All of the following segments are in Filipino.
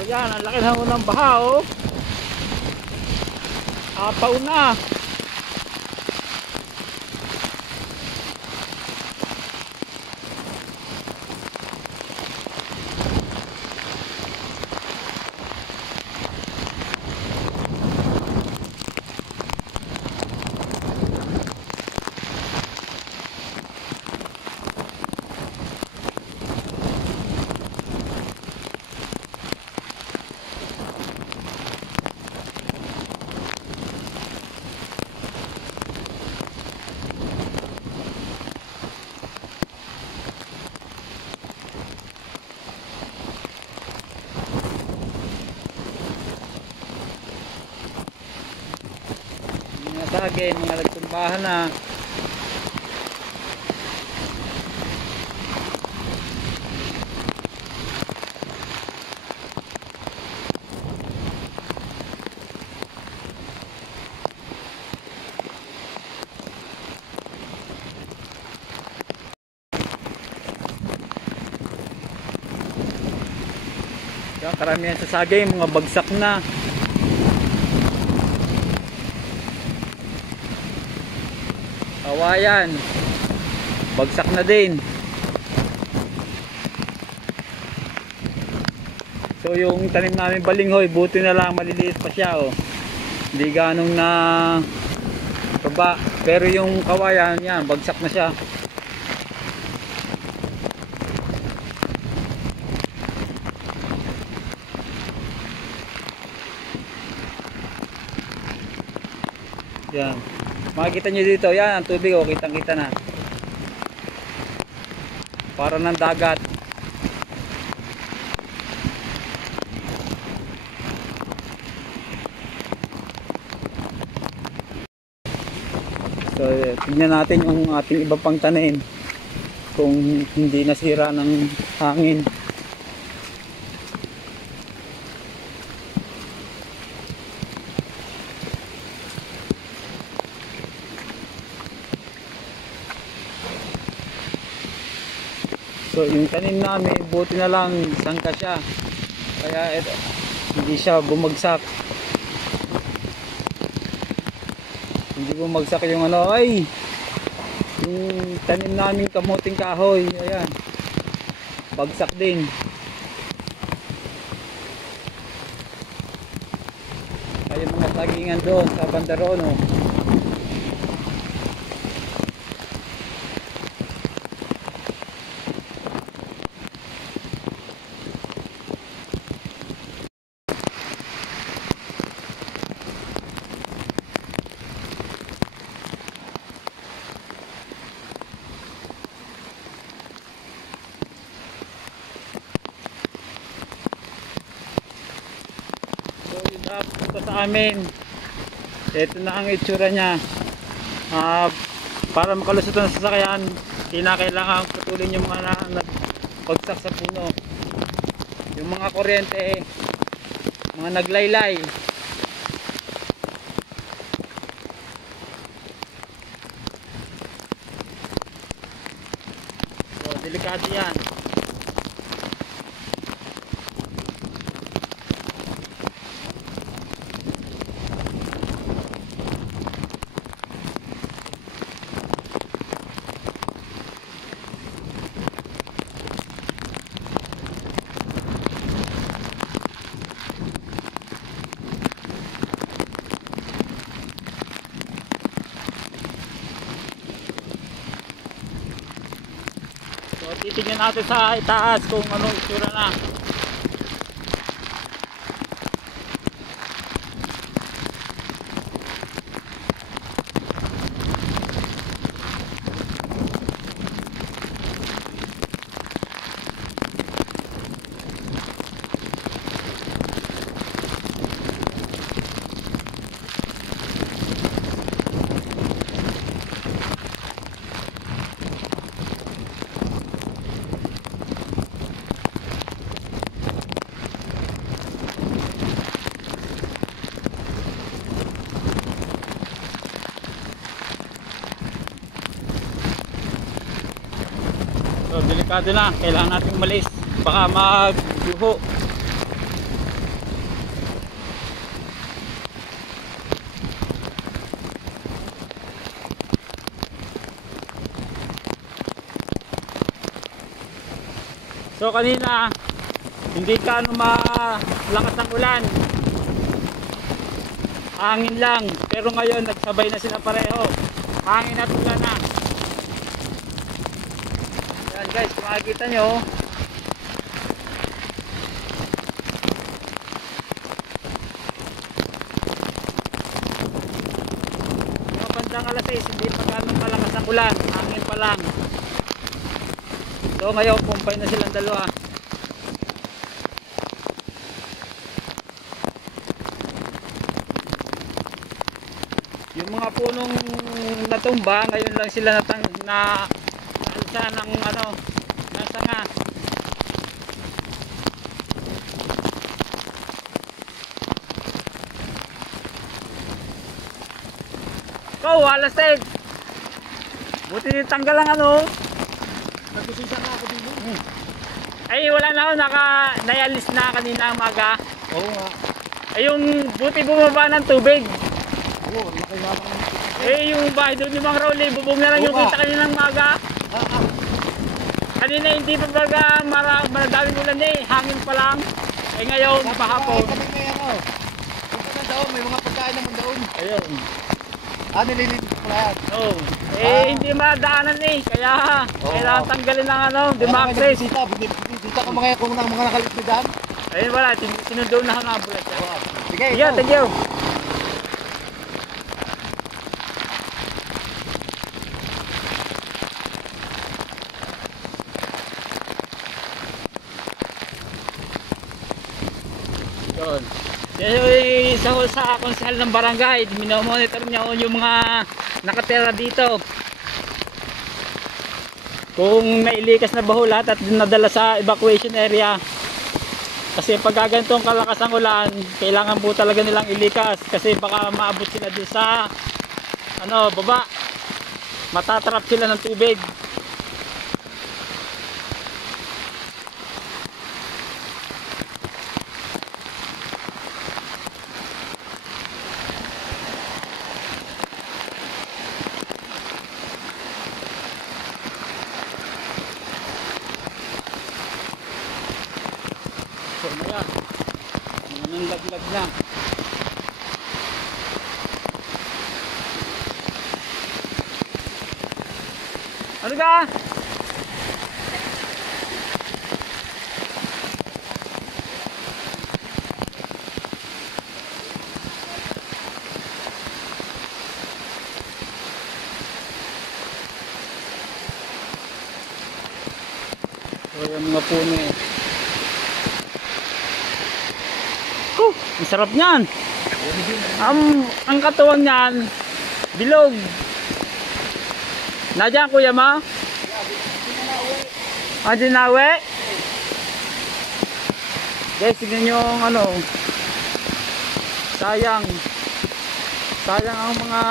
So yan, ang laki ng unang baha oh. Apaw na. Sagay, mga nagtumbahan na. Yan, karamihan sa sagay, mga bagsak na. Kawayan bagsak na din. So yung tanim namin balinghoy, buti na lang maliliit pa siya oh. Hindi ganong na baba, pero yung kawayan yan bagsak na siya. Yan, makikita nyo dito, yan ang tubig oh, kitang kita na. Para ng dagat. So tignan natin yung ating iba pang tanim kung hindi nasira ng hangin. So yung tanim namin, buti na lang sangka siya, kaya ito, hindi siya bumagsak. Hindi bumagsak yung ano, ay yung tanim namin kamuting kahoy, ayan, bagsak din. Kaya mga tagingan doon sa bandaron oh. Ito sa amin, ito na ang itsura nya. Para makalusot ng sasakyan, kinakailangan putulin yung mga nagbagsak sa puno, yung mga kuryente, mga naglaylay. So delikado yan. Titignan natin sa itaas kung anong itsura na. So delikado na, kailangan nating umalis, baka magbuho. So kanina hindi ka malakas ng ulan, hangin lang, pero ngayon nagsabay na sila pareho, hangin at ulan na. Yan guys, kung makikita nyo, bandang alas 6 hindi pa ganun malakas ang ulan, hangin pa lang. So ngayon kumpay na silang dalawa. Yung mga punong natumba ngayon lang sila naalsa ng nasanga. Ikaw, alas 10. Buti nitanggal ang Nagkusisa na ako din. Ay wala na ako, nayalis na kanina umaga. Oo nga. Ay yung buti bumaba ng tubig. Oo, nakailangan ng Eh yung bahay doon ni Mang Rolly, bubong na lang yung kita kaninang umaga. Kanina hindi pa baga maraming ulan hangin pa lang. Eh ngayon, pahapon. Kami may punta na daw, may mga pagkain naman doon. Ayun. Nililinis ko lahat. Oh. Hindi madaanan kaya kailangan tanggalin ng Dimaxis. Bisita ko mga kung mga nakalit na daan. Ayun wala, sinundo na ako ng ambulance. Sige, yeah, thank you. Yun. Sa konsehal ng barangay, minomonitor niya yung mga nakatira dito. Kung nailikas na ba ho lahat at nadala sa evacuation area. Kasi pag ganitong kalakas ang ulan, kailangan po talaga nilang ilikas kasi baka maabot sila din sa baba. Matatrap sila ng tubig. So maya, nang laglag na. Ano ka? So yung mga puno ang sarap niyan. Ang katuwang niyan, bilog. Nandiyan kuya ma? Andiyan nawe? Guys, tignan nyo yung sayang ang mga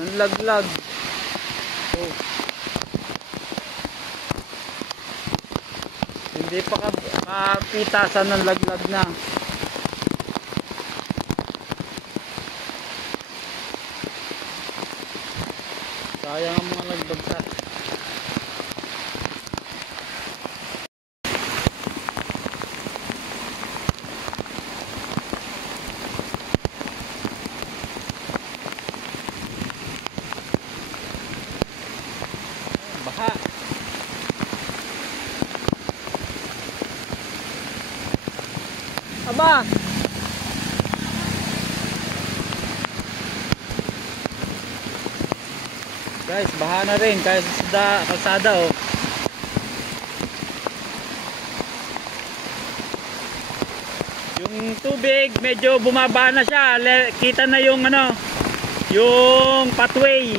nanlaglag. Hindi pa kapitasan ng laglag na. Sayang ang mga nagbagsak. Baha. Aba. Guys, baha na rin kahit sa kalsada Yung tubig medyo bumaba na siya. Kita na yung yung pathway.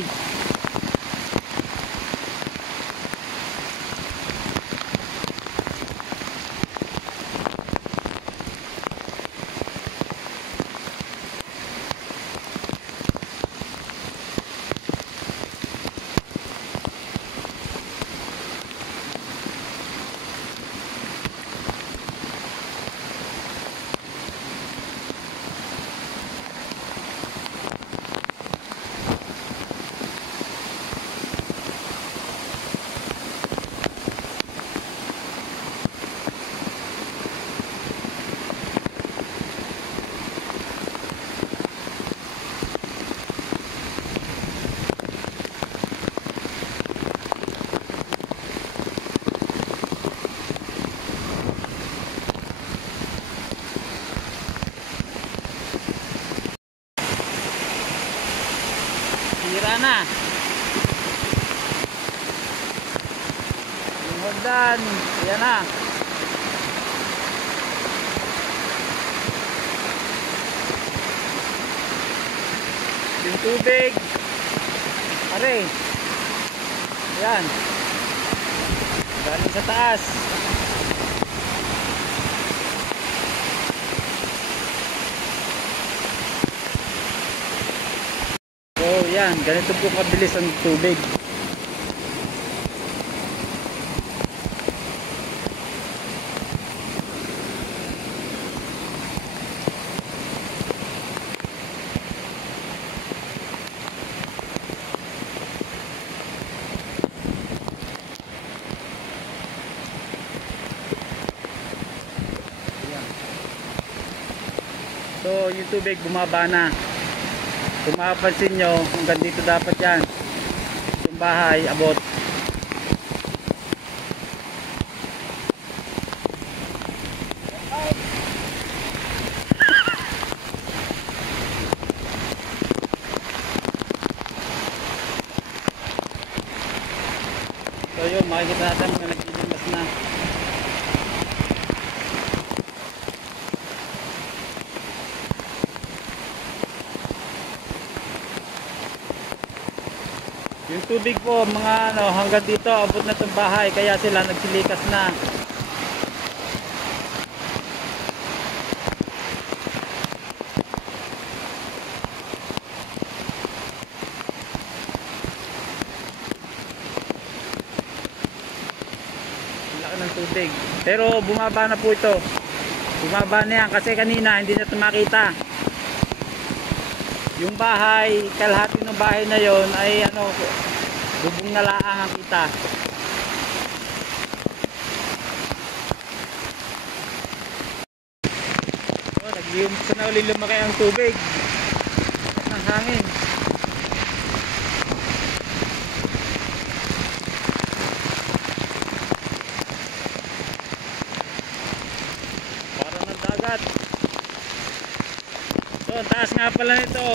Sira na. Yung hagdan, ayan na. Yung tubig, are, ayan, galing sa taas. So yan, ganito po kabilis ang tubig. So yung tubig bumaba na. Kung mapapansin nyo, hanggang dito dapat yan. Yung bahay, abot. So yun, makikita natin mga naglilimas na. Yung tubig po mga hanggang dito abot na itong bahay kaya sila nagsilikas na. Laki ng tubig. Pero bumaba na po ito. Bumaba na yan kasi kanina hindi na ito makita. Yung bahay, kalahati ng bahay na yon ay bubong na laang ang kita. So, nagliumpisa na ulit lumaki ang tubig. Ang hangin. Parang ng dagat. So, ang taas nga pala nito,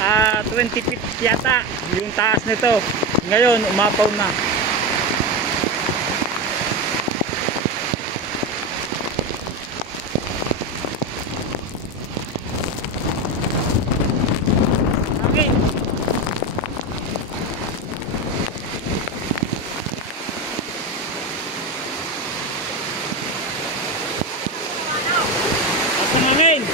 20 feet yata yung taas nito. Ngayon, umapaw na. Okay. Asang hangin.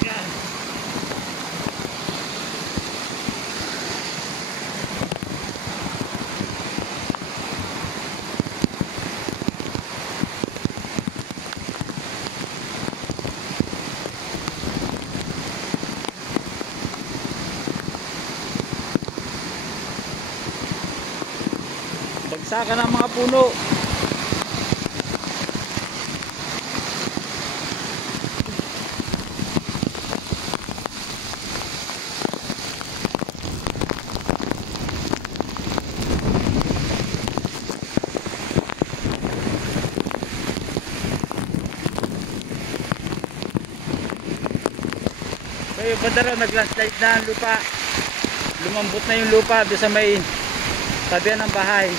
Yan. Bagsakan ng mga puno. So yung banda raw nag-landslide na ang lupa. Lumambot na yung lupa doon sa may tabihan ng bahay.